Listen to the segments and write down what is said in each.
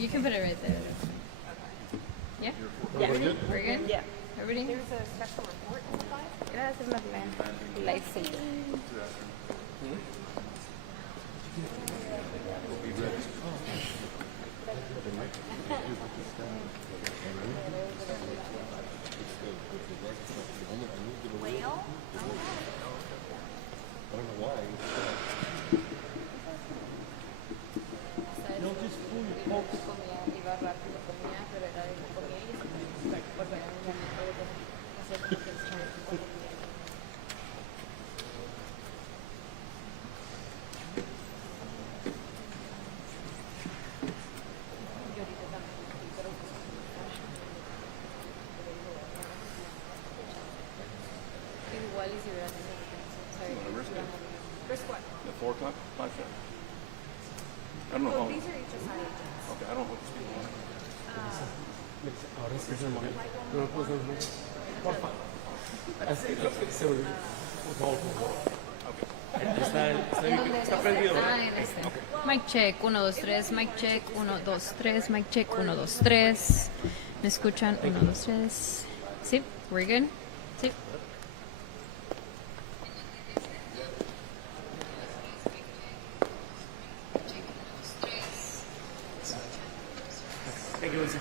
You can put it right there. Yeah? Yeah. We're good? Yeah. Everybody? There's a special report in the file. Gracias, Magdalena. Lifesaver. Whale? I don't know why. Comía, iba rápido, comía, pero era de que comía y se porque era un momento de hacer como que el chavo comía. Yo ahorita también, pero igual y si hubiera tenido que Risk what? The 4 o'clock live show. I don't know Well, how. these are HSI agents. Okay, I don't know what the people are. Ahora sí es el momento. No, pues no. Porfa. Así, se volvió. Por favor, por favor. Está prendido. en este. Mic check, 1, 2, 3, mic check, 1, 2, 3, mic check, 1, 2, 3. ¿Me escuchan? 1, 2, 3. ¿Sí? ¿We're good? Sí. Thank you, Wilson.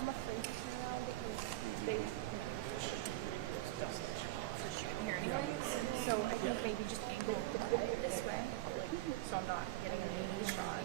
I'm afraid to turn around because they shouldn't hear anything. So I think maybe just angle the video this way, so I'm not getting a knee shot.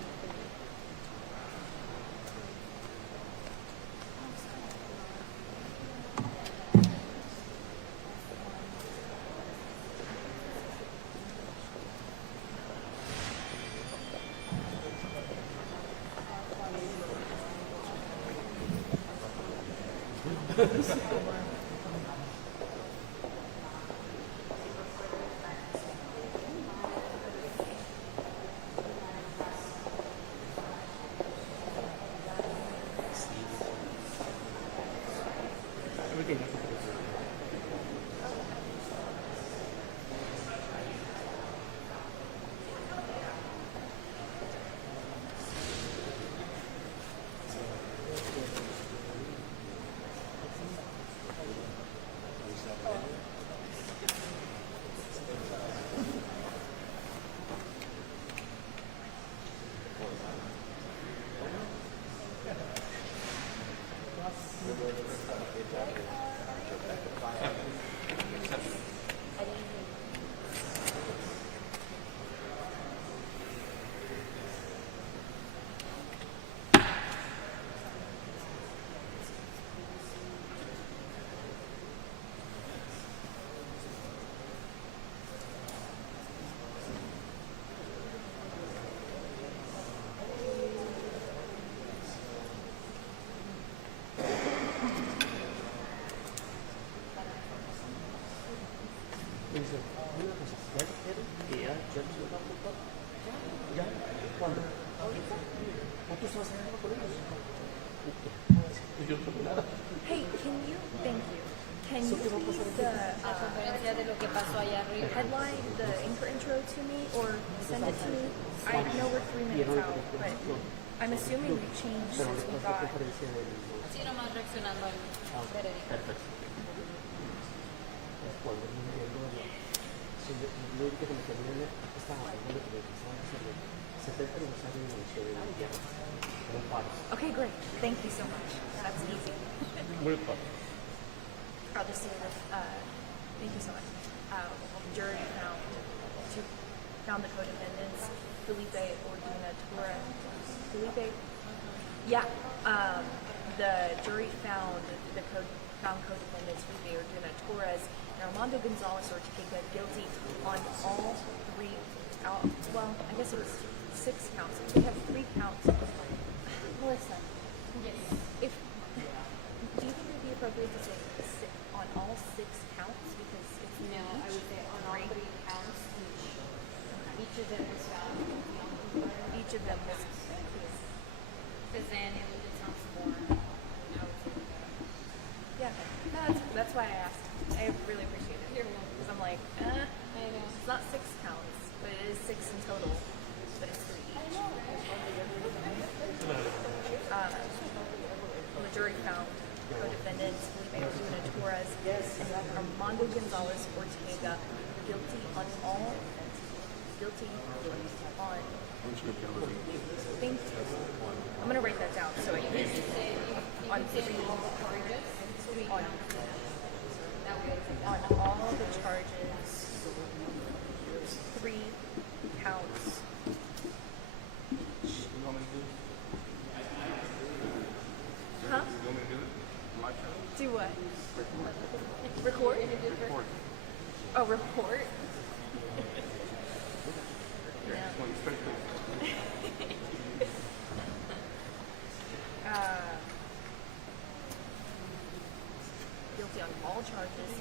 Everything. Dice, una cosa, ¿ya dijeron que ya se lo han apuntado? ¿Ya? ¿Cuándo? ¿Ahorita? ¿O tú estabas hablando con ellos? Yo no tengo nada. Hey, can you? Thank you. Can you please La conferencia de lo que pasó allá arriba. headline the anchor intro to me or send it to me? I know we're 3 minutes out, but I'm assuming we changed Pero since we después la got. conferencia del... Así nomás reaccionando al veredicto. Perfecto. Cuando me llegó lo único que me terminé estaba hablando que me estaban haciendo 70 aniversario de la ciudad de Guillermo. Como paro. Okay, great. Thank you so much. That's easy. Muy padre. I'll just say this. Thank you so much. Jury found the co-defendants, Felipe Orduna Torres. Felipe. Yeah. The jury found co-defendants Felipe Orduna Torres and Armando Gonzalez Ortega guilty on all 3 well, I guess it was 6 counts. We have 3 counts. Melissa. Yes. Do you think it would be appropriate to say on all 6 counts because it's No, I would say on all 3 counts each. Each of them was found guilty on the murder. each of them was Because then it sounds more. I would say. Yeah, no, that's why I asked. I really appreciate it. Because I'm like, it's not 6 counts, but it is 6 in total, but it's 3 each. The jury found co-defendants Felipe Osuna Torres and Armando Gonzalez Ortega guilty on think I'm gonna write that down so I can on all the charges, 3 counts each. You want me to do it? Huh? You want me to do it? My turn? Do what? Record? Record. Oh, report? Yeah, just want you straight face. Guilty on all charges,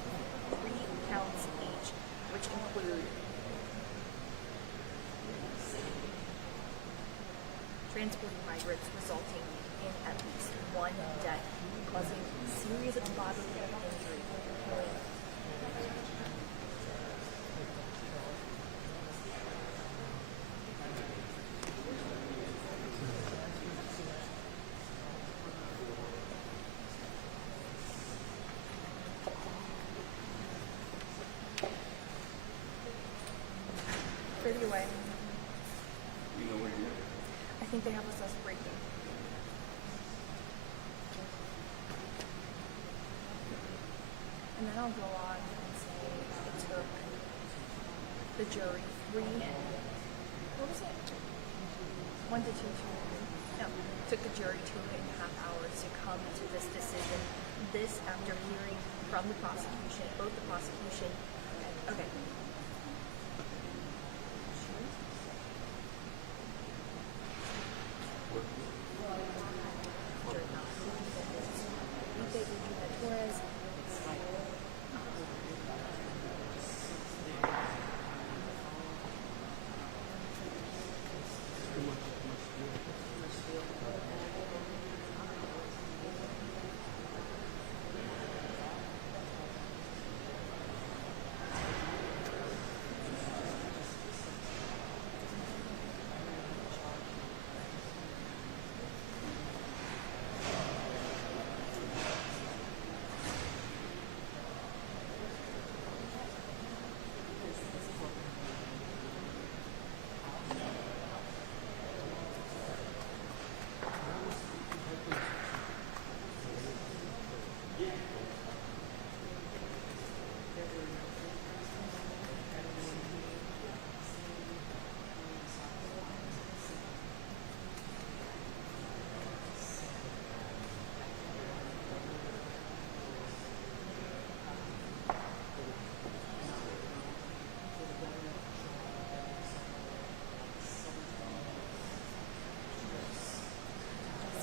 3 counts each, which include transporting migrants resulting in at least 1 death, causing serious bodily injury, killing. Further away. You know where you are. I think they have us breaking. And then I'll go on and say it took the jury 3, what was it? 1 to 2, 2. No, it took the jury 2.5 hours to come to this decision. This after hearing from the prosecution, both the prosecution. Okay. Torres.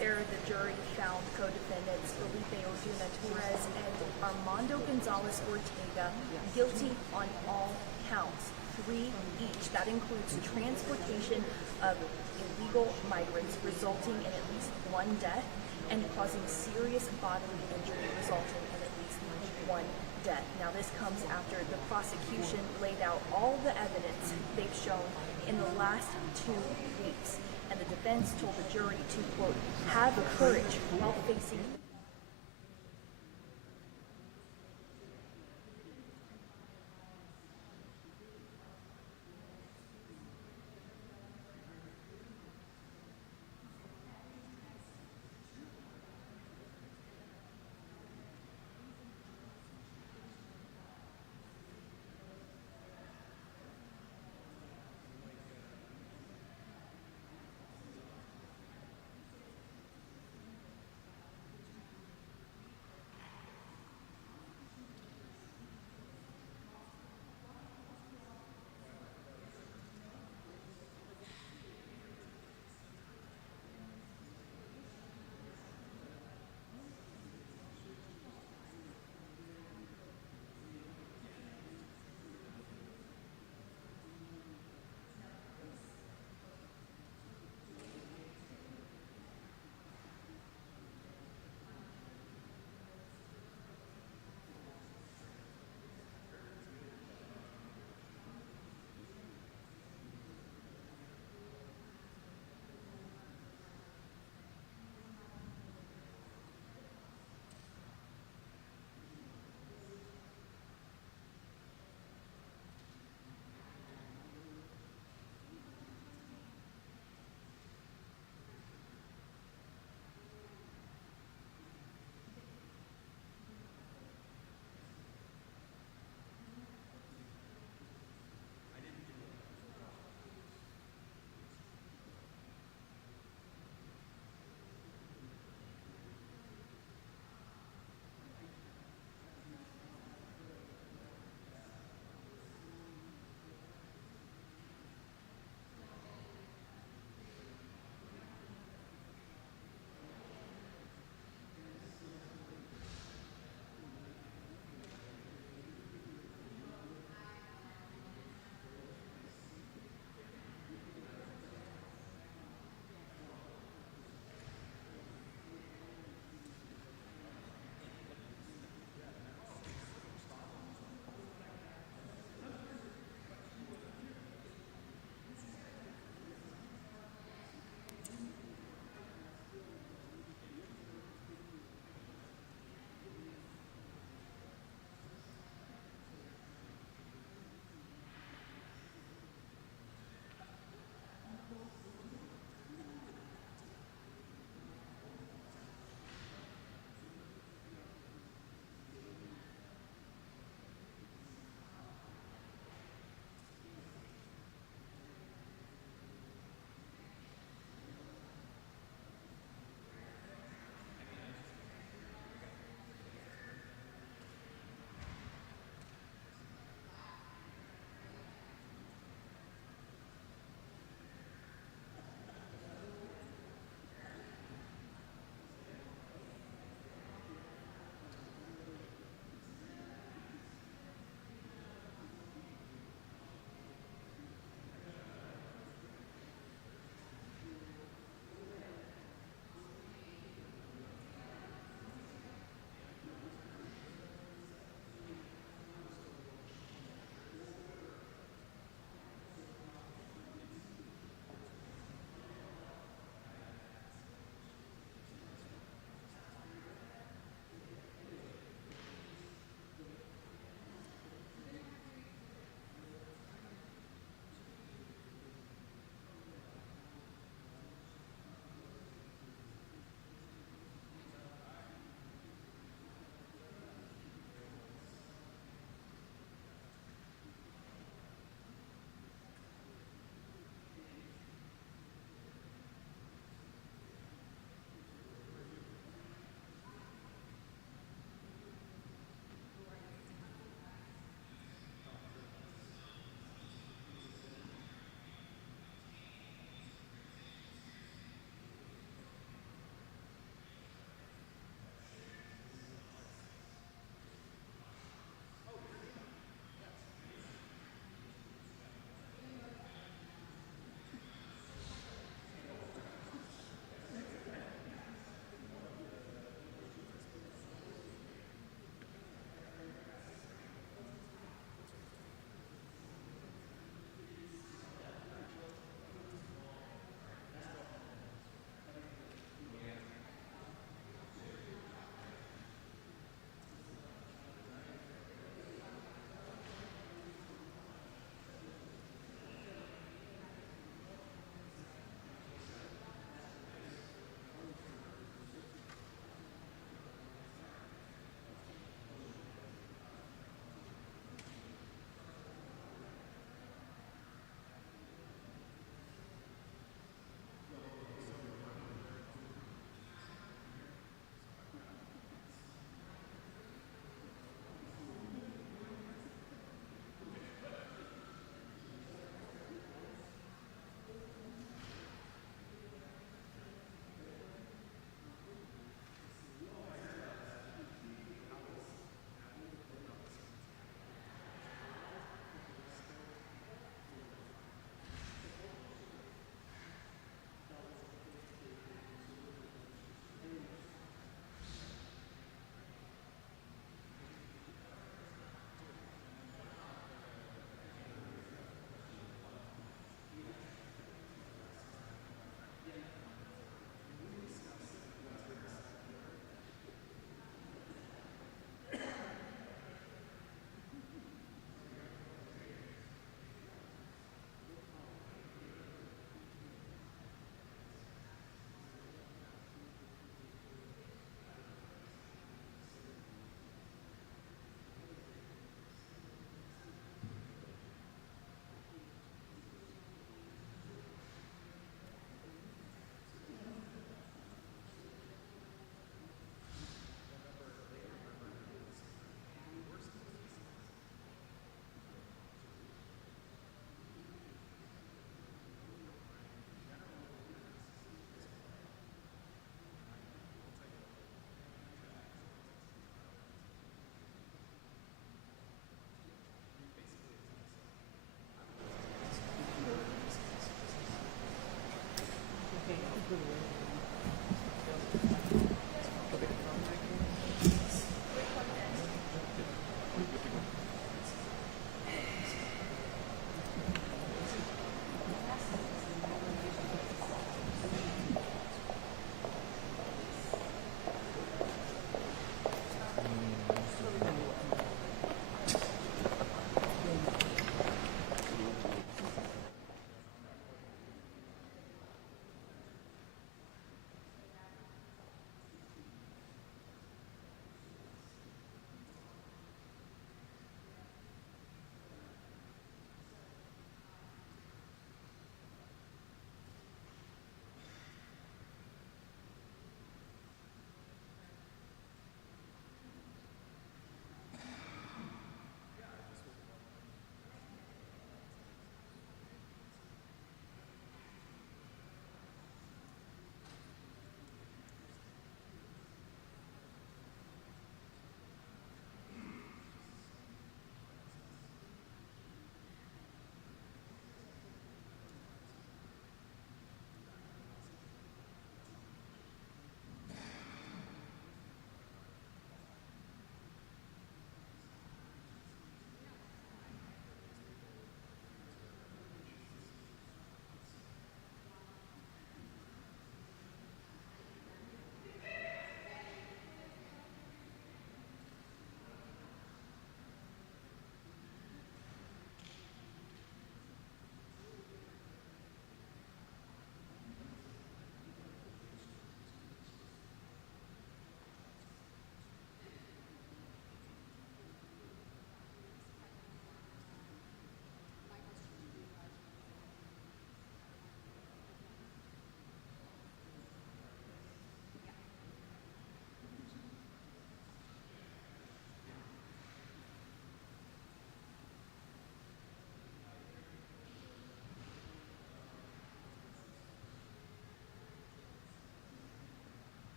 Sarah, the jury found co-defendants Felipe Osuna Torres and Armando Gonzalez Ortega guilty on all counts, 3 each. That includes transportation of illegal migrants resulting in at least 1 death and causing serious bodily injury resulting in at least 1 death. Now this comes after the prosecution laid out all the evidence they've shown in the last 2 weeks. And the defense told the jury to, quote, have courage while facing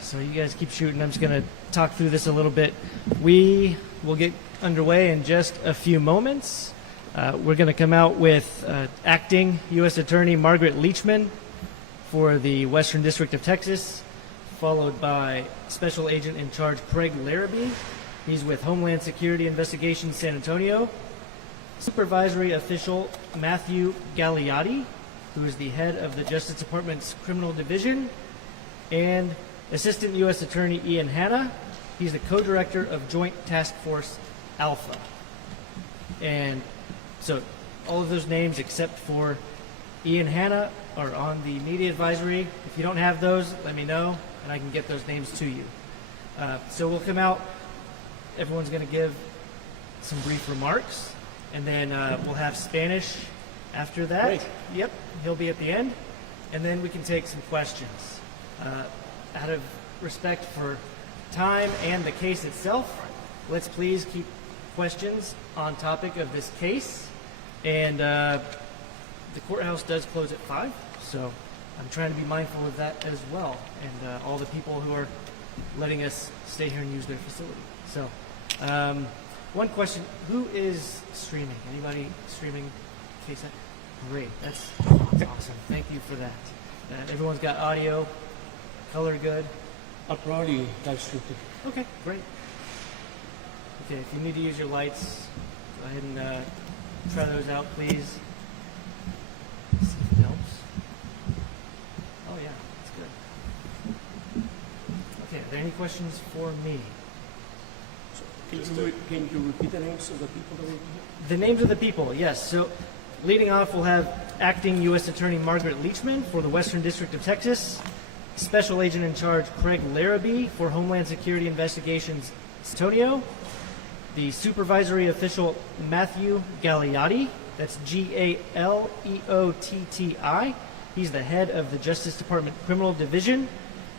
right, so you guys keep shooting. I'm just going to talk through this a little bit. We will get underway in just a few moments. We're going to come out with acting U.S. Attorney Margaret Leachman for the Western District of Texas, followed by Special Agent in Charge Craig Larrabee. He's with Homeland Security Investigations San Antonio. Supervisory Official Matthew Gagliotti, who is the head of the Justice Department's Criminal Division, and Assistant U.S. Attorney Ian Hanna. He's the co-director of Joint Task Force Alpha. And so all of those names except for Ian Hanna are on the media advisory. If you don't have those, let me know, and I can get those names to you. So we'll come out. Everyone's going to give some brief remarks, and then we'll have Spanish after that. Great. Yep, he'll be at the end, and then we can take some questions. Out of respect for time and the case itself, let's please keep questions on topic of this case. And the courthouse does close at 5, so I'm trying to be mindful of that as well, and all the people who are letting us stay here and use their facility. So one question, who is streaming? Anybody streaming case? Great, that's awesome. Thank you for that. Everyone's got audio, color good. I'll probably live stream it. Okay, great. Okay, if you need to use your lights, go ahead and try those out, please. See if it helps. Oh yeah, that's good. Okay, are there any questions for me? Can you repeat the names of the people that were here? The names of the people, yes. So leading off, we'll have Acting U.S. Attorney Margaret Leachman for the Western District of Texas, Special Agent in Charge Craig Larrabee for Homeland Security Investigations San Antonio, the Supervisory Official Matthew Gagliotti, that's G-A-L-E-O-T-T-I. He's the head of the Justice Department Criminal Division,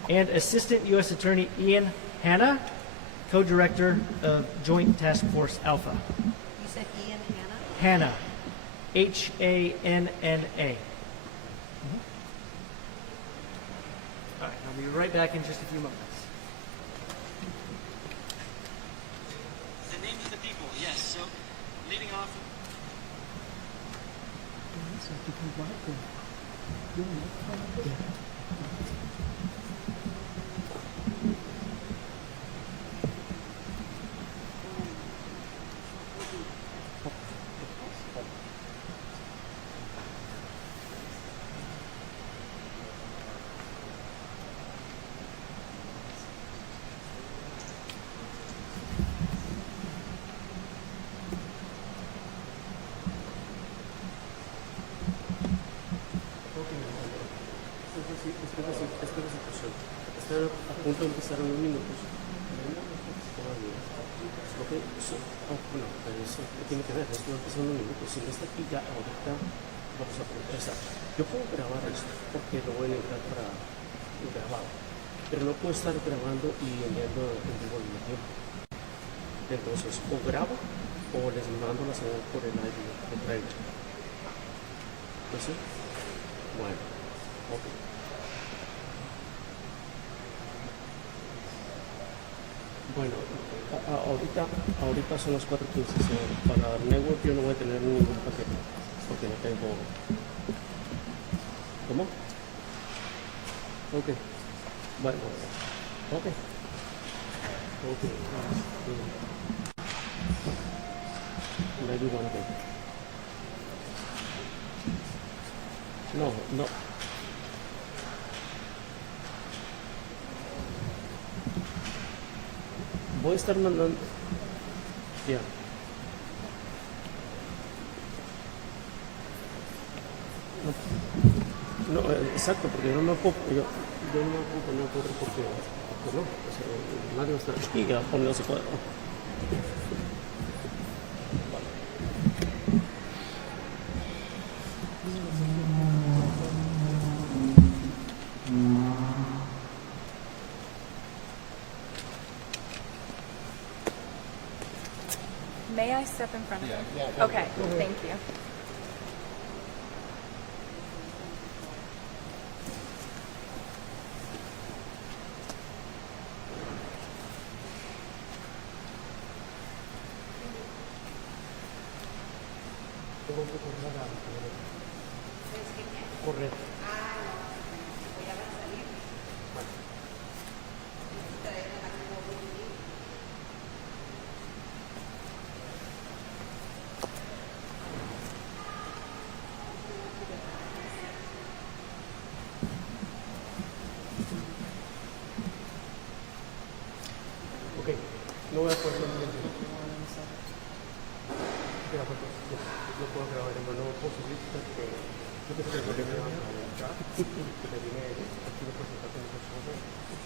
and Assistant U.S. Attorney Ian Hanna, co-director of Joint Task Force Alpha. You said Ian Hanna? Hanna, H-A-N-N-A. All right, I'll be right back in just a few moments. The names of the people, yes. So, leading off. Está a punto de empezar en unos minutos. Bueno, eso tiene que ver, esto va a empezar en unos minutos. Si no está aquí ya, ahorita vamos a empezar. Yo puedo grabar esto porque lo voy a necesitar para grabar, pero no puedo estar grabando y enviando en vivo al mismo tiempo. Entonces, o grabo o les mando la señal por el aire, el trailer. ¿No sé? Bueno, ok. Bueno, ahorita son las 4:15. Para Network yo no voy a tener ningún paquete porque no tengo. ¿Cómo? Ok. Bueno, ok. Ok. Maybe one day. No. Voy a estar mandando. Ya. No, exacto, porque yo no me puedo. Yo no me puedo poner porque no. O sea, nadie va a estar aquí y va a poner ese cuadro. May I step in front of him? Yeah. Okay, thank you. voz de correr a la correr. Ok, no voy a poner el video. Espera, porque lo puedo grabar en no puedo subir porque yo que sé que le voy a entrar, que le viene aquí lo presentar con otras cosas,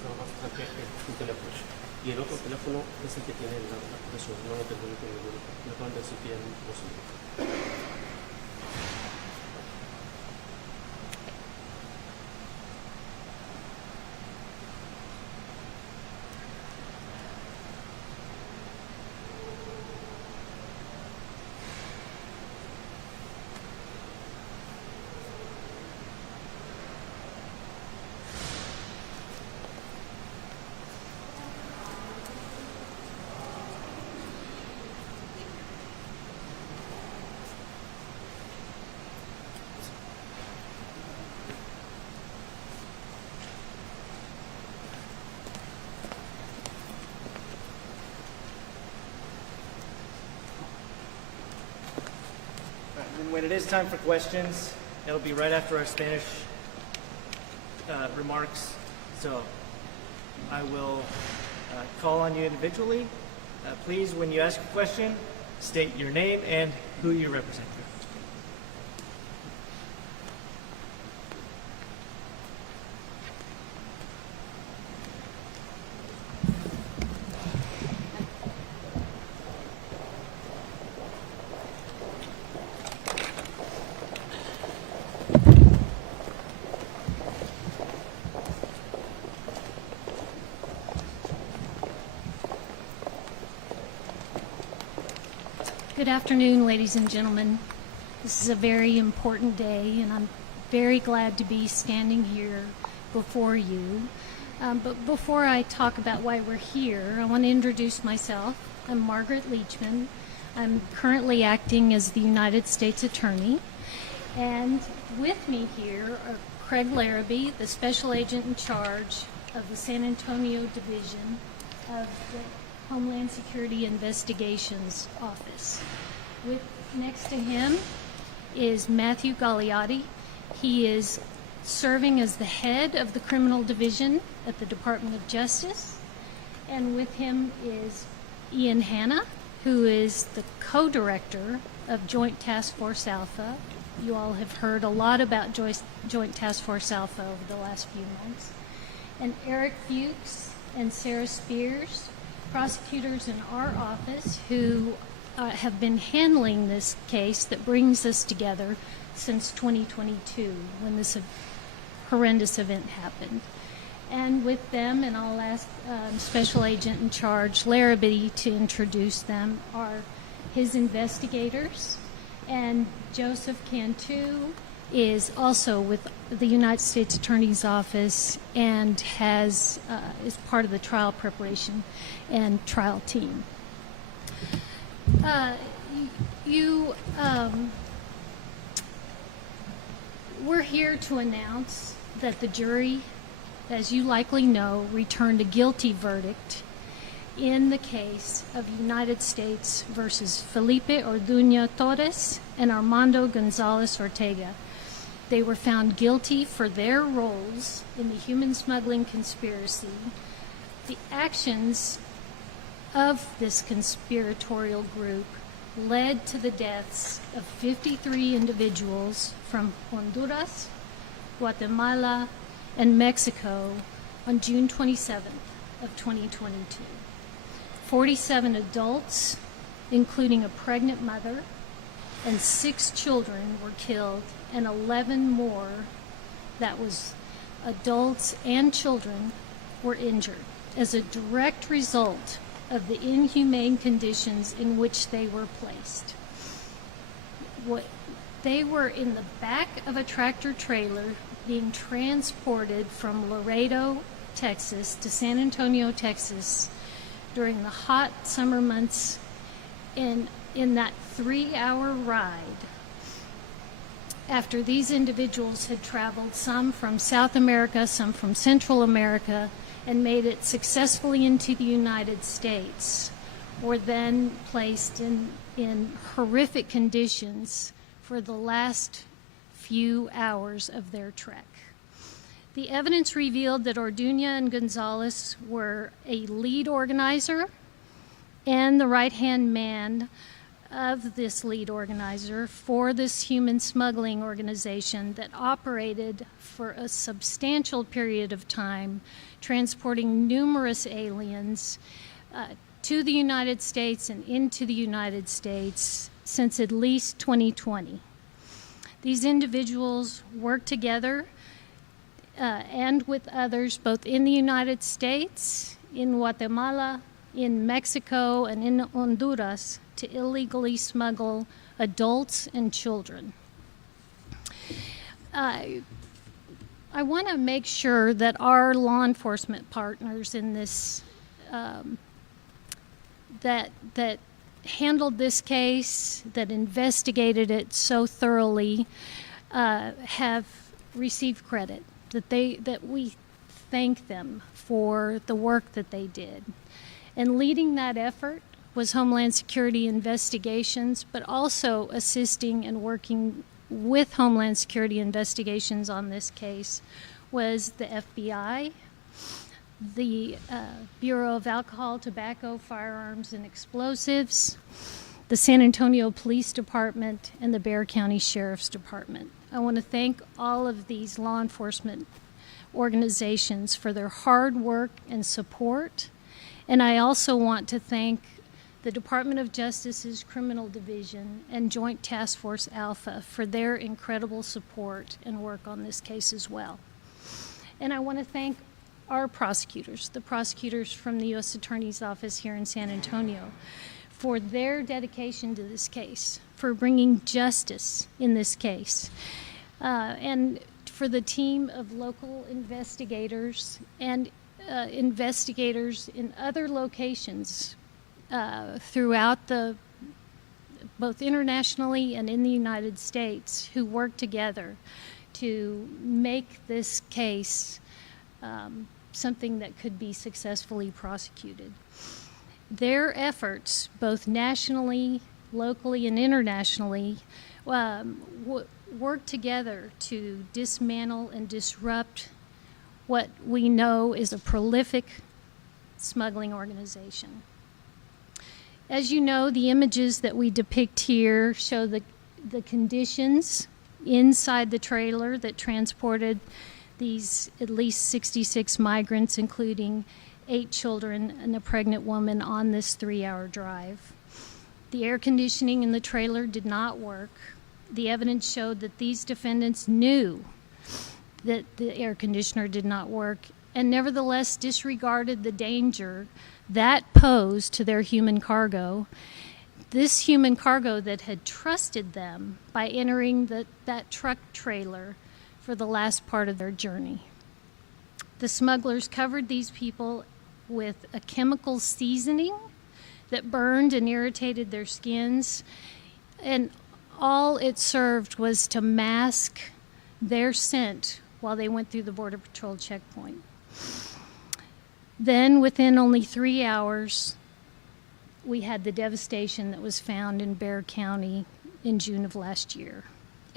nada más traje un teléfono. Y el otro teléfono es el que tiene la presión, no lo tengo yo con el grupo. Me acaban de decir que ya no es posible. And when it is time for questions, it'll be right after our Spanish remarks. So I will call on you individually. Please, when you ask a question, state your name and who you represent. Good afternoon, ladies and gentlemen. This is a very important day, and I'm very glad to be standing here before you. But before I talk about why we're here, I want to introduce myself. I'm Margaret Leachman. I'm currently acting as the United States Attorney. And with me here are Craig Larrabee, the Special Agent in charge of the San Antonio Division of the Homeland Security Investigations Office. Next to him is Matthew Gagliotti. He is serving as the head of the Criminal Division at the Department of Justice. And with him is Ian Hanna, who is the co-director of Joint Task Force Alpha. You all have heard a lot about Joint Task Force Alpha over the last few months. And Eric Fuchs and Sarah Spears, prosecutors in our office who have been handling this case that brings us together since 2022 when this horrendous event happened. And with them, and I'll ask Special Agent in charge Larrabee to introduce them, are his investigators. And Joseph Cantu is also with the United States Attorney's Office and is part of the trial preparation and trial team. We're here to announce that the jury, as you likely know, returned a guilty verdict in the case of United States versus Felipe Orduña Torres and Armando Gonzalez Ortega. They were found guilty for their roles in the human smuggling conspiracy. The actions of this conspiratorial group led to the deaths of 53 individuals from Honduras, Guatemala, and Mexico on June 27th of 2022. 47 adults, including a pregnant mother, and 6 children were killed, and 11 more, that was adults and children, were injured as a direct result of the inhumane conditions in which they were placed. They were in the back of a tractor trailer being transported from Laredo, Texas to San Antonio, Texas during the hot summer months. In that 3-hour ride, after these individuals had traveled, some from South America, some from Central America, and made it successfully into the United States, were then placed in horrific conditions for the last few hours of their trek. The evidence revealed that Orduña and Gonzalez were a lead organizer and the right-hand man of this lead organizer for this human smuggling organization that operated for a substantial period of time, transporting numerous aliens to the United States and into the United States since at least 2020. These individuals worked together and with others both in the United States, in Guatemala, in Mexico, and in Honduras to illegally smuggle adults and children. I want to make sure that our law enforcement partners in this that handled this case, that investigated it so thoroughly, have received credit. That we thank them for the work that they did. And leading that effort was Homeland Security Investigations, but also assisting and working with Homeland Security Investigations on this case was the FBI, the Bureau of Alcohol, Tobacco, Firearms, and Explosives, the San Antonio Police Department, and the Bexar County Sheriff's Department. I want to thank all of these law enforcement organizations for their hard work and support. And I also want to thank the Department of Justice's Criminal Division and Joint Task Force Alpha for their incredible support and work on this case as well. And I want to thank our prosecutors, the prosecutors from the U.S. Attorney's Office here in San Antonio, for their dedication to this case, for bringing justice in this case, and for the team of local investigators and investigators in other locations throughout both internationally and in the United States, who work together to make this case something that could be successfully prosecuted. Their efforts, both nationally, locally, and internationally, work together to dismantle and disrupt what we know is a prolific smuggling organization. As you know, the images that we depict here show the conditions inside the trailer that transported these at least 66 migrants, including 8 children and a pregnant woman, on this 3-hour drive. The air conditioning in the trailer did not work. The evidence showed that these defendants knew that the air conditioner did not work and nevertheless disregarded the danger that posed to their human cargo. This human cargo that had trusted them by entering that truck trailer for the last part of their journey. The smugglers covered these people with a chemical seasoning that burned and irritated their skins, and all it served was to mask their scent while they went through the Border Patrol checkpoint. Then, within only 3 hours, we had the devastation that was found in Bexar County in June of last year.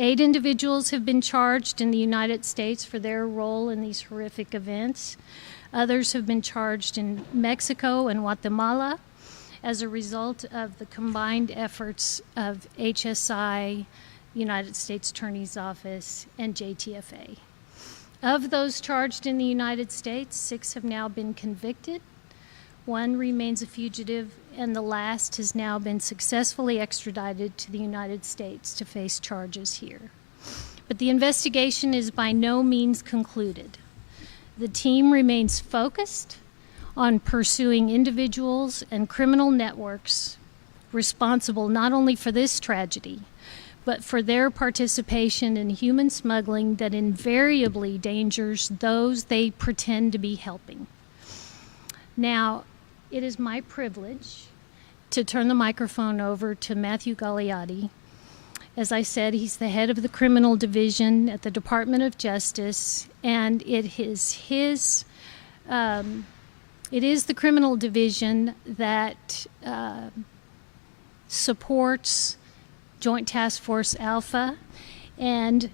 8 individuals have been charged in the United States for their role in these horrific events. Others have been charged in Mexico and Guatemala as a result of the combined efforts of HSI, United States Attorney's Office, and JTFA. Of those charged in the United States, 6 have now been convicted. 1 remains a fugitive, and the last has now been successfully extradited to the United States to face charges here. But the investigation is by no means concluded. The team remains focused on pursuing individuals and criminal networks responsible not only for this tragedy, but for their participation in human smuggling that invariably endangers those they pretend to be helping. Now, it is my privilege to turn the microphone over to Matthew Gagliotti, As I said, he's the head of the criminal division at the Department of Justice, and it is the criminal division that supports Joint Task Force Alpha, and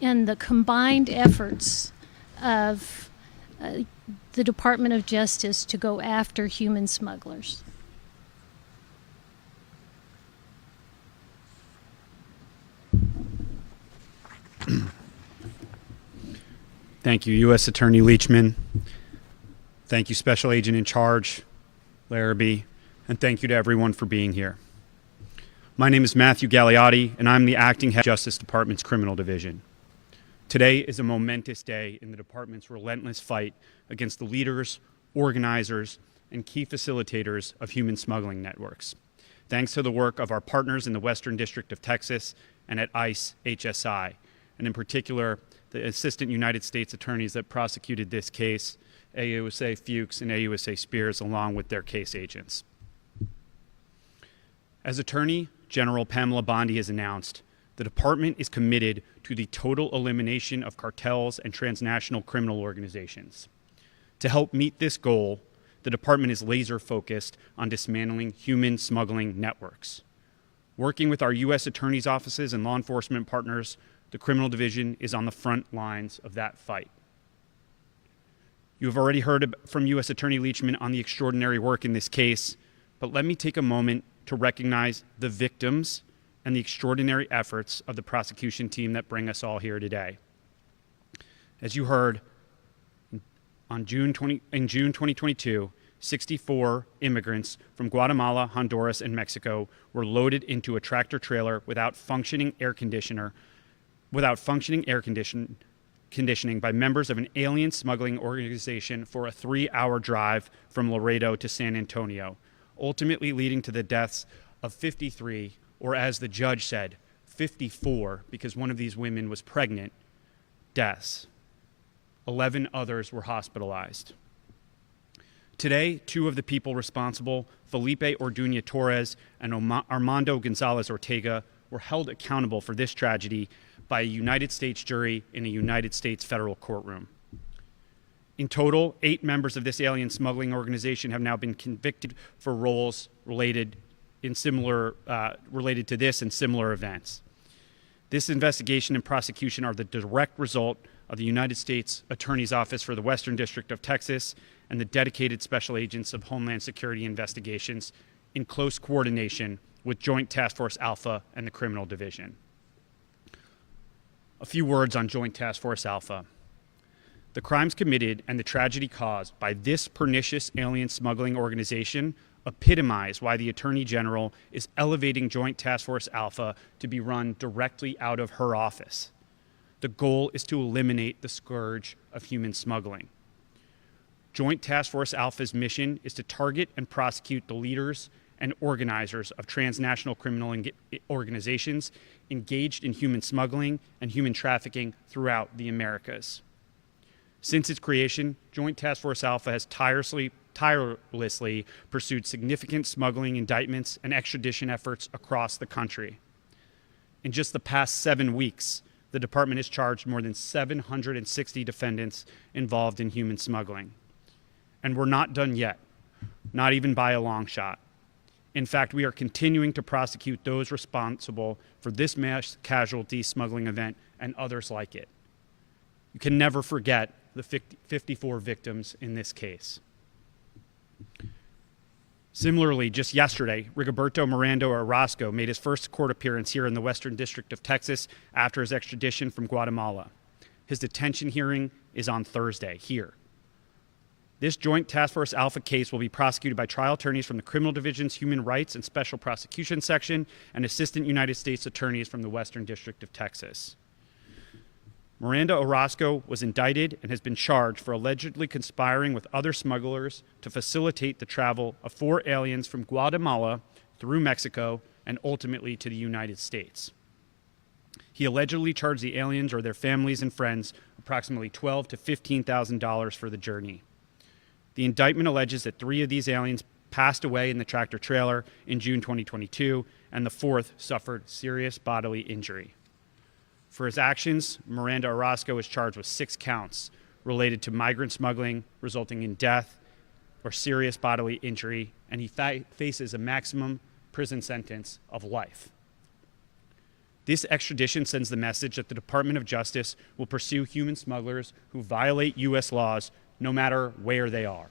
the combined efforts of the Department of Justice to go after human smugglers. Thank you, U.S. Attorney Leachman. Thank you, Special Agent in Charge, Larrabee, and thank you to everyone for being here. My name is Matthew Galliotti, and I'm the acting head of the Justice Department's Criminal Division. Today is a momentous day in the department's relentless fight against the leaders, organizers, and key facilitators of human smuggling networks. Thanks to the work of our partners in the Western District of Texas and at ICE HSI, and in particular, the Assistant United States Attorneys that prosecuted this case, AUSA Fuchs and AUSA Spears, along with their case agents. As Attorney General Pamela Bondi has announced, the department is committed to the total elimination of cartels and transnational criminal organizations. To help meet this goal, the department is laser focused on dismantling human smuggling networks. Working with our U.S. attorneys' offices and law enforcement partners, the criminal division is on the front lines of that fight. You have already heard from U.S. Attorney Leachman on the extraordinary work in this case, but let me take a moment to recognize the victims and the extraordinary efforts of the prosecution team that bring us all here today. As you heard, in June 2022, 64 immigrants from Guatemala, Honduras, and Mexico were loaded into a tractor trailer without functioning air conditioning by members of an alien smuggling organization for a 3-hour drive from Laredo to San Antonio, ultimately leading to the deaths of 53, or as the judge said, 54, because one of these women was pregnant, deaths. 11 others were hospitalized. Today, 2 of the people responsible, Felipe Orduña Torres and Armando Gonzalez Ortega, were held accountable for this tragedy by a United States jury in a United States federal courtroom. In total, 8 members of this alien smuggling organization have now been convicted for roles related to this and similar events. This investigation and prosecution are the direct result of the United States Attorney's Office for the Western District of Texas and the dedicated special agents of Homeland Security investigations in close coordination with Joint Task Force Alpha and the Criminal Division. A few words on Joint Task Force Alpha. The crimes committed and the tragedy caused by this pernicious alien smuggling organization epitomize why the Attorney General is elevating Joint Task Force Alpha to be run directly out of her office. The goal is to eliminate the scourge of human smuggling. Joint Task Force Alpha's mission is to target and prosecute the leaders and organizers of transnational criminal organizations engaged in human smuggling and human trafficking throughout the Americas. Since its creation, Joint Task Force Alpha has tirelessly pursued significant smuggling indictments and extradition efforts across the country. In just the past 7 weeks, the department has charged more than 760 defendants involved in human smuggling. And we're not done yet, not even by a long shot. In fact, we are continuing to prosecute those responsible for this mass casualty smuggling event and others like it. You can never forget the 54 victims in this case. Similarly, just yesterday, Rigoberto Miranda Orozco made his first court appearance here in the Western District of Texas after his extradition from Guatemala. His detention hearing is on Thursday here. This Joint Task Force Alpha case will be prosecuted by trial attorneys from the Criminal Division's Human Rights and Special Prosecution Section and Assistant United States attorneys from the Western District of Texas. Miranda Orozco was indicted and has been charged for allegedly conspiring with other smugglers to facilitate the travel of 4 aliens from Guatemala through Mexico and ultimately to the United States. He allegedly charged the aliens or their families and friends approximately $12,000 to $15,000 for the journey. The indictment alleges that 3 of these aliens passed away in the tractor trailer in June 2022, and the fourth suffered serious bodily injury. For his actions, Miranda Orozco is charged with 6 counts related to migrant smuggling resulting in death or serious bodily injury, and he faces a maximum prison sentence of life. This extradition sends the message that the Department of Justice will pursue human smugglers who violate U.S. laws no matter where they are.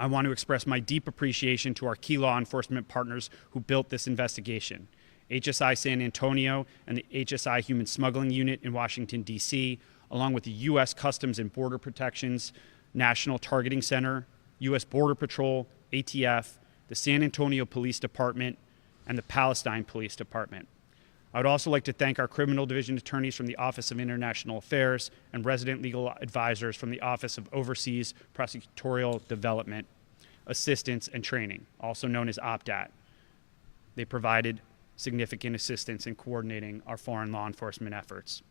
I want to express my deep appreciation to our key law enforcement partners who built this investigation: HSI San Antonio and the HSI Human Smuggling Unit in Washington, D.C., along with the U.S. Customs and Border Protection's National Targeting Center, U.S. Border Patrol, ATF, the San Antonio Police Department, and the Palestine Police Department. I would also like to thank our criminal division attorneys from the Office of International Affairs and resident legal advisors from the Office of Overseas Prosecutorial Development, Assistance, and Training, also known as OPDAT. They provided significant assistance in coordinating our foreign law enforcement efforts.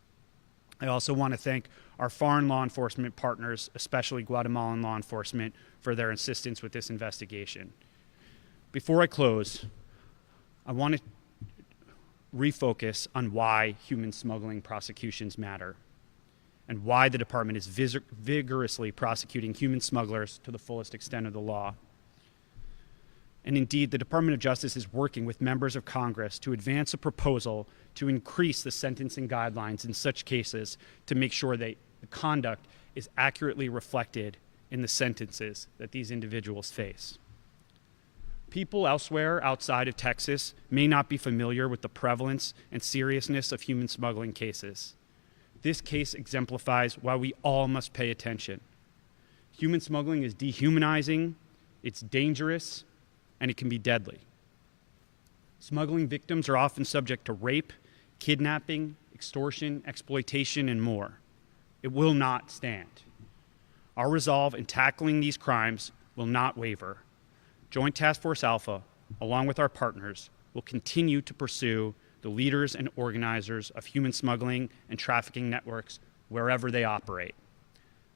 I also want to thank our foreign law enforcement partners, especially Guatemalan law enforcement, for their assistance with this investigation. Before I close, I want to refocus on why human smuggling prosecutions matter and why the department is vigorously prosecuting human smugglers to the fullest extent of the law. And indeed, the Department of Justice is working with members of Congress to advance a proposal to increase the sentencing guidelines in such cases to make sure that the conduct is accurately reflected in the sentences that these individuals face. People elsewhere outside of Texas may not be familiar with the prevalence and seriousness of human smuggling cases. This case exemplifies why we all must pay attention. Human smuggling is dehumanizing, it's dangerous, and it can be deadly. Smuggling victims are often subject to rape, kidnapping, extortion, exploitation, and more. It will not stand. Our resolve in tackling these crimes will not waver. Joint Task Force Alpha, along with our partners, will continue to pursue the leaders and organizers of human smuggling and trafficking networks wherever they operate,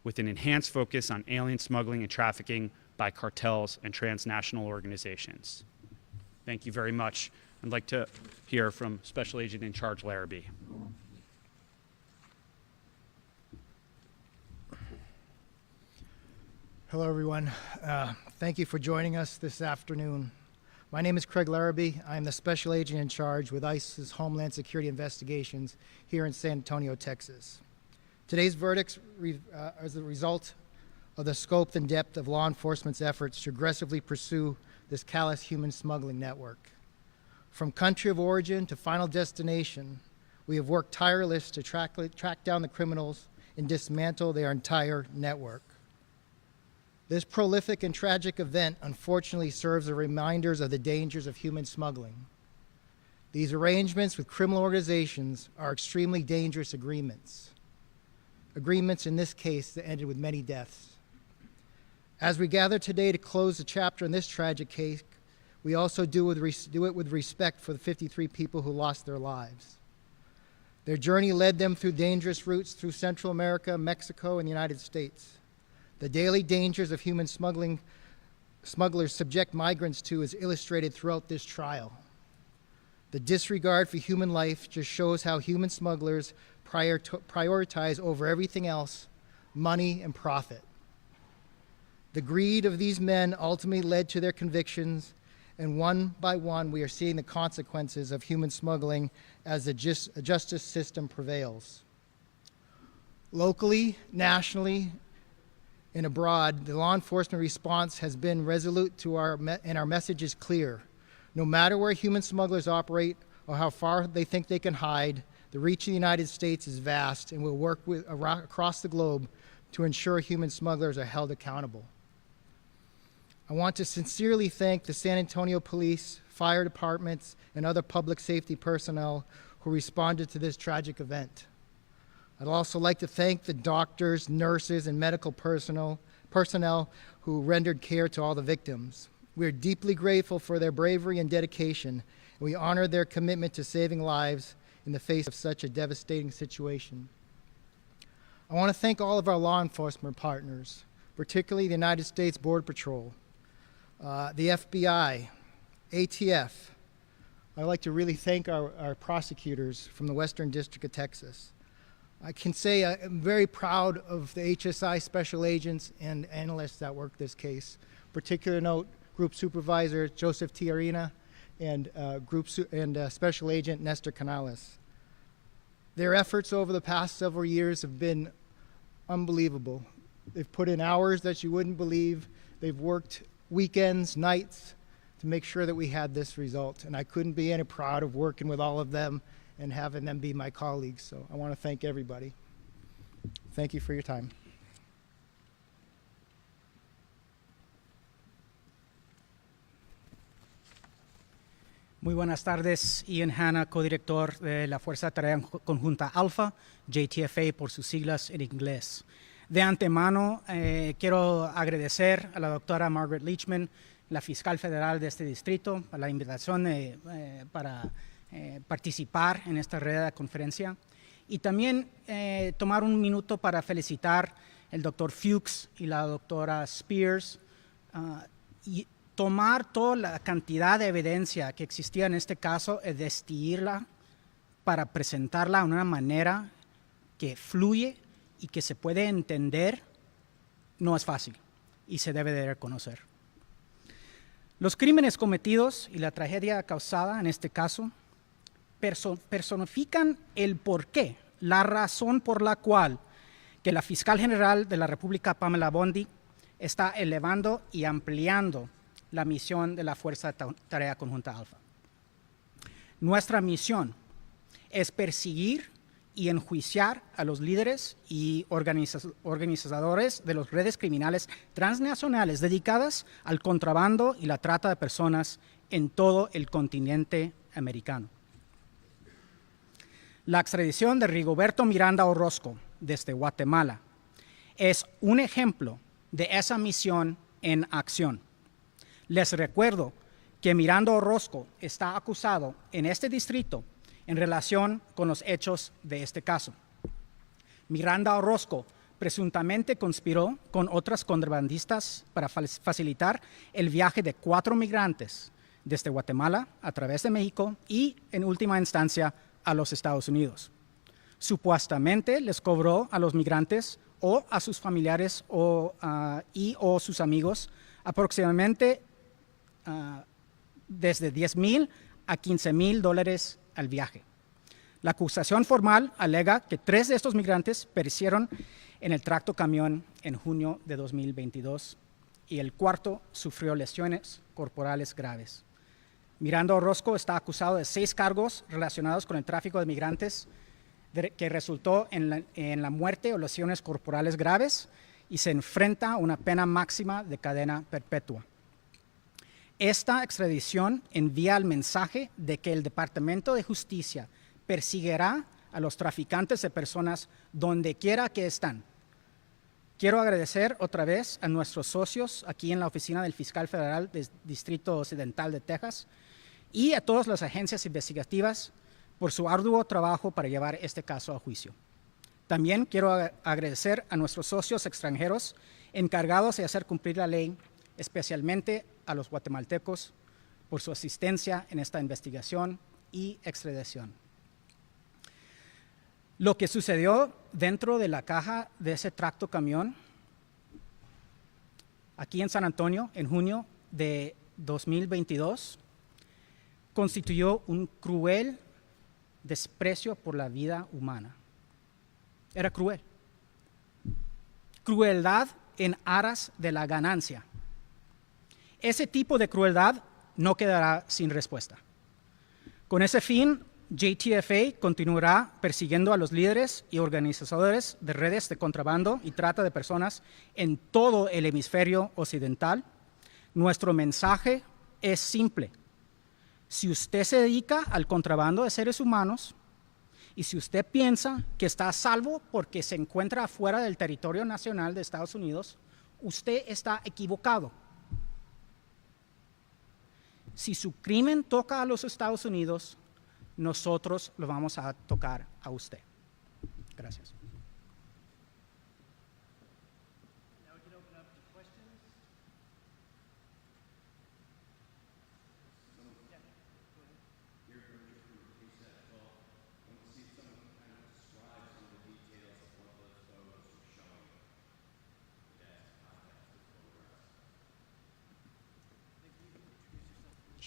with an enhanced focus on alien smuggling and trafficking by cartels and transnational organizations. Thank you very much. I'd like to hear from Special Agent in Charge Larrabee. Hello, everyone. Thank you for joining us this afternoon. My name is Craig Larrabee. I am the Special Agent in Charge with ICE's Homeland Security Investigations here in San Antonio, Texas. Today's verdicts are the result of the scope and depth of law enforcement's efforts to aggressively pursue this callous human smuggling network. From country of origin to final destination, we have worked tirelessly to track down the criminals and dismantle their entire network. This prolific and tragic event unfortunately serves as reminders of the dangers of human smuggling. These arrangements with criminal organizations are extremely dangerous agreements. Agreements in this case that ended with many deaths. As we gather today to close the chapter in this tragic case, we also do it with respect for the 53 people who lost their lives. Their journey led them through dangerous routes through Central America, Mexico, and the United States. The daily dangers of human smugglers subject migrants to is illustrated throughout this trial. The disregard for human life just shows how human smugglers prioritize over everything else money and profit. The greed of these men ultimately led to their convictions, and one by one we are seeing the consequences of human smuggling as the justice system prevails. Locally, nationally, and abroad, the law enforcement response has been resolute and our message is clear. No matter where human smugglers operate or how far they think they can hide, the reach of the United States is vast, and we'll work across the globe to ensure human smugglers are held accountable. I want to sincerely thank the San Antonio Police, fire departments, and other public safety personnel who responded to this tragic event. I'd also like to thank the doctors, nurses, and medical personnel who rendered care to all the victims. We are deeply grateful for their bravery and dedication, and we honor their commitment to saving lives in the face of such a devastating situation. I want to thank all of our law enforcement partners, particularly the United States Border Patrol. the FBI, ATF. I'd like to really thank our prosecutors from the Western District of Texas. I can say I'm very proud of the HSI special agents and analysts that worked this case. Particular note, Group Supervisor Joseph Tiarina and Special Agent Nestor Canales. Their efforts over the past several years have been unbelievable. They've put in hours that you wouldn't believe. They've worked weekends, nights, to make sure that we had this result. And I couldn't be any proud of working with all of them and having them be my colleagues. So I want to thank everybody. Thank you for your time. Muy buenas tardes, Ian Hanna, codirector de la Fuerza de Tarea Conjunta Alpha, JTFA por sus siglas en inglés. De antemano, quiero agradecer a la doctora Margaret Leachman, la fiscal federal de este distrito, por la invitación para participar en esta red de conferencia. Y también tomar un minuto para felicitar al doctor Fuchs y la doctora Spears y tomar toda la cantidad de evidencia que existía en este caso y destillirla para presentarla de una manera que fluye y que se puede entender. No es fácil y se debe de reconocer. Los crímenes cometidos y la tragedia causada en este caso personifican el porqué, la razón por la cual que la fiscal general de la República, Pamela Bondi, está elevando y ampliando la misión de la Fuerza de Tarea Conjunta Alpha. Nuestra misión es perseguir y enjuiciar a los líderes y organizadores de las redes criminales transnacionales dedicadas al contrabando y la trata de personas en todo el continente americano. La extradición de Rigoberto Miranda Orozco desde Guatemala es un ejemplo de esa misión en acción. Les recuerdo que Miranda Orozco está acusado en este distrito en relación con los hechos de este caso. Miranda Orozco presuntamente conspiró con otras contrabandistas para facilitar el viaje de 4 migrantes desde Guatemala a través de México y, en última instancia, a los Estados Unidos. Supuestamente les cobró a los migrantes o a sus familiares o sus amigos aproximadamente desde $10,000 a $15,000 al viaje. La acusación formal alega que 3 de estos migrantes perecieron en el tracto camión en junio de 2022 y el cuarto sufrió lesiones corporales graves. Miranda Orozco está acusado de 6 cargos relacionados con el tráfico de migrantes que resultó en la muerte o lesiones corporales graves y se enfrenta a una pena máxima de cadena perpetua. Esta extradición envía el mensaje de que el Departamento de Justicia perseguirá a los traficantes de personas donde quiera que están. Quiero agradecer otra vez a nuestros socios aquí en la oficina del Fiscal Federal del Distrito Occidental de Texas y a todas las agencias investigativas por su arduo trabajo para llevar este caso a juicio. También quiero agradecer a nuestros socios extranjeros encargados de hacer cumplir la ley, especialmente a los guatemaltecos, por su asistencia en esta investigación y extradición. Lo que sucedió dentro de la caja de ese tracto camión aquí en San Antonio en junio de 2022 constituyó un cruel desprecio por la vida humana. Era cruel. Crueldad en aras de la ganancia. Ese tipo de crueldad no quedará sin respuesta. Con ese fin, JTFA continuará persiguiendo a los líderes y organizadores de redes de contrabando y trata de personas en todo el hemisferio occidental. Nuestro mensaje es simple. Si usted se dedica al contrabando de seres humanos y si usted piensa que está a salvo porque se encuentra fuera del territorio nacional de Estados Unidos, usted está equivocado. Si su crimen toca a los Estados Unidos, nosotros lo vamos a tocar a usted. Gracias.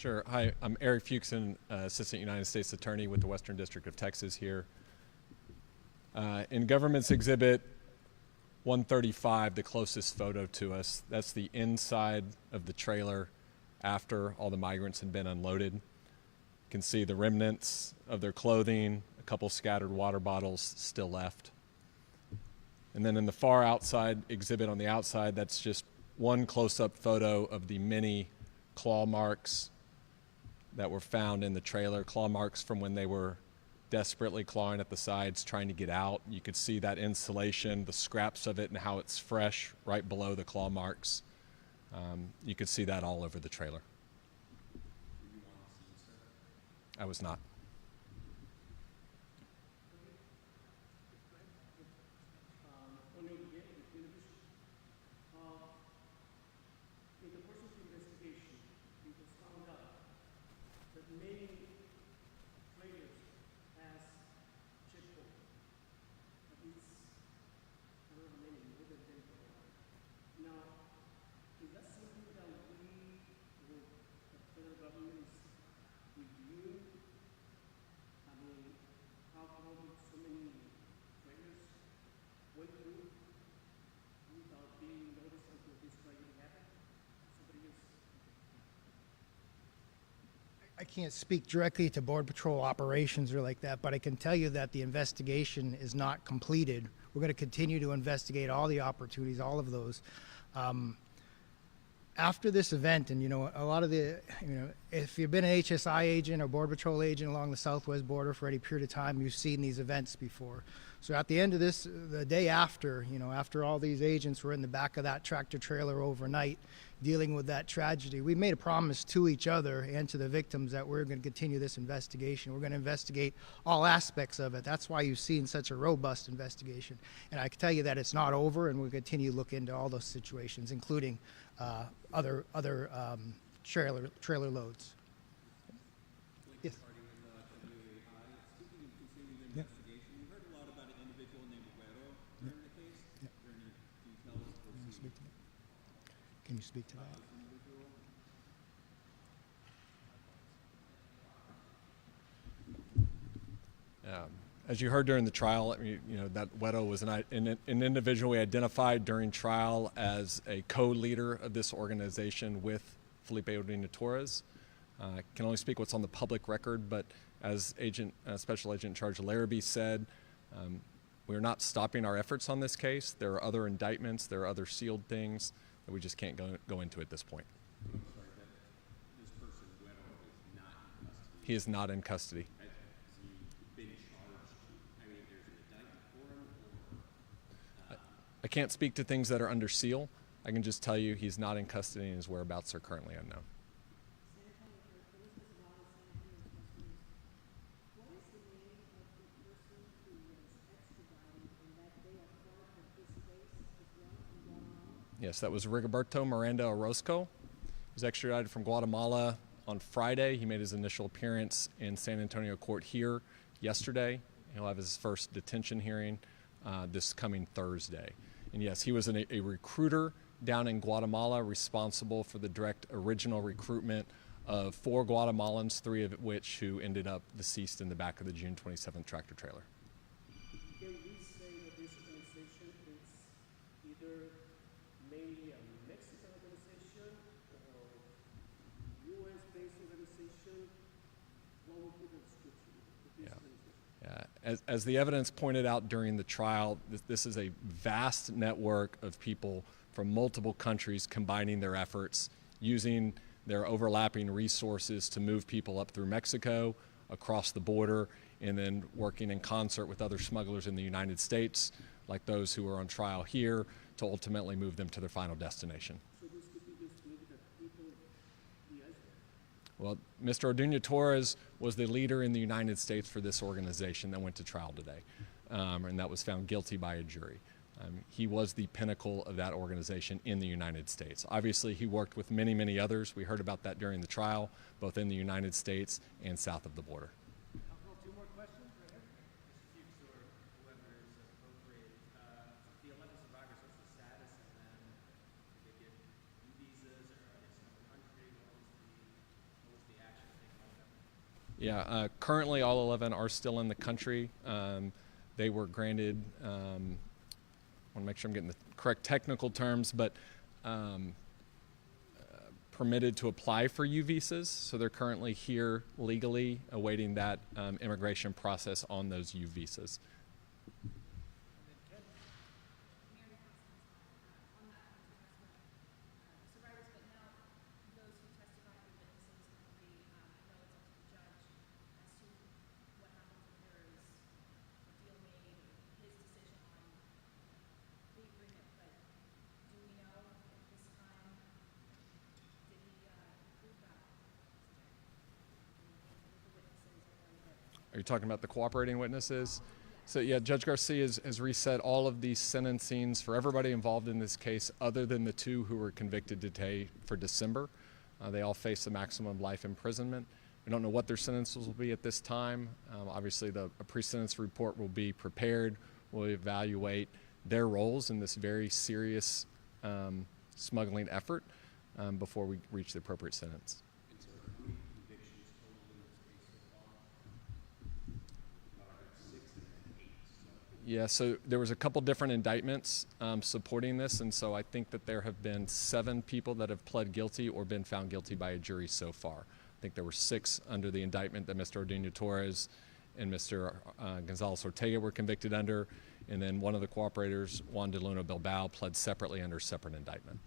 Sure. Hi, I'm Eric Fuchsen, Assistant United States Attorney with the Western District of Texas here. In Government's Exhibit 135, the closest photo to us, that's the inside of the trailer after all the migrants had been unloaded. You can see the remnants of their clothing, a couple scattered water bottles still left. And then in the far outside exhibit on the outside, that's just one close-up photo of the many claw marks that were found in the trailer, claw marks from when they were desperately clawing at the sides, trying to get out. You could see that insulation, the scraps of it, and how it's fresh right below the claw marks. You could see that all over the trailer. I was not. In the course of the investigation, it was found out that many trailers has checkpoint. At least, I don't know how many, more than 10 probably. Now, is that something that we, or the federal government is reviewing? I mean, how so many trailers went through without being noticed until this tragedy happened? I can't speak directly to Border Patrol operations or like that, but I can tell you that the investigation is not completed. We're going to continue to investigate all the opportunities, all of those. After this event, and a lot of the, if you've been an HSI agent or Border Patrol agent along the southwest border for any period of time, you've seen these events before. So at the end of this, the day after, after all these agents were in the back of that tractor trailer overnight dealing with that tragedy, we made a promise to each other and to the victims that we're going to continue this investigation. We're going to investigate all aspects of it. That's why you've seen such a robust investigation. And I can tell you that it's not over, and we'll continue to look into all those situations, including other trailer loads. Yes. Can you speak to that? As you heard during the trial, that Weto was an individual we identified during trial as a co-leader of this organization with Felipe Ordina Torres. I can only speak what's on the public record, but as Special Agent in Charge Larrabee said, we're not stopping our efforts on this case. There are other indictments, there are other sealed things that we just can't go into at this point. I'm sorry, that this person, Weto, is not in custody. He is not in custody. Has he been charged? I mean, there's an indictment for him, or? I can't speak to things that are under seal. I can just tell you he's not in custody and his whereabouts are currently unknown. Yes, that was Rigoberto Miranda Orozco. He was extradited from Guatemala on Friday. He made his initial appearance in San Antonio court here yesterday. He'll have his first detention hearing this coming Thursday. And yes, he was a recruiter down in Guatemala responsible for the direct original recruitment of 4 Guatemalans, 3 of which who ended up deceased in the back of the June 27th tractor trailer. Can we say that this organization is either mainly a Mexican organization or U.S.-based organization? What would be the description of this organization? As the evidence pointed out during the trial, this is a vast network of people from multiple countries combining their efforts, using their overlapping resources to move people up through Mexico, across the border, and then working in concert with other smugglers in the United States, like those who are on trial here, to ultimately move them to their final destination. So this could be just political people, the iceberg. Well, Mr. Ordina Torres was the leader in the United States for this organization that went to trial today, and that was found guilty by a jury. He was the pinnacle of that organization in the United States. Obviously, he worked with many, many others. We heard about that during the trial, both in the United States and south of the border. Alcohol, 2 more questions right here. Mr. Fuchs or whoever is appropriate, the 11 survivors, what's the status of them? Did they get visas or are they still in the country? What was the Yeah, currently all 11 are still in the country. They were granted, I want to make sure I'm getting the correct technical terms, but permitted to apply for U visas. So they're currently here legally awaiting that immigration process on those U visas. Are you talking about the cooperating witnesses? So yeah, Judge Garcia has reset all of these sentencings for everybody involved in this case other than the two who were convicted today for December. They all face a maximum life imprisonment. We don't know what their sentences will be at this time. Obviously, a pre-sentence report will be prepared. We'll evaluate their roles in this very serious smuggling effort before we reach the appropriate sentence. Yeah, so there was a couple different indictments supporting this, and so I think that there have been 7 people that have pled guilty or been found guilty by a jury so far. I think there were 6 under the indictment that Mr. Ordeño Torres and Mr. Gonzalez Ortega were convicted under, and then one of the cooperators, Juan de Luna Bilbao, pled separately under separate indictment.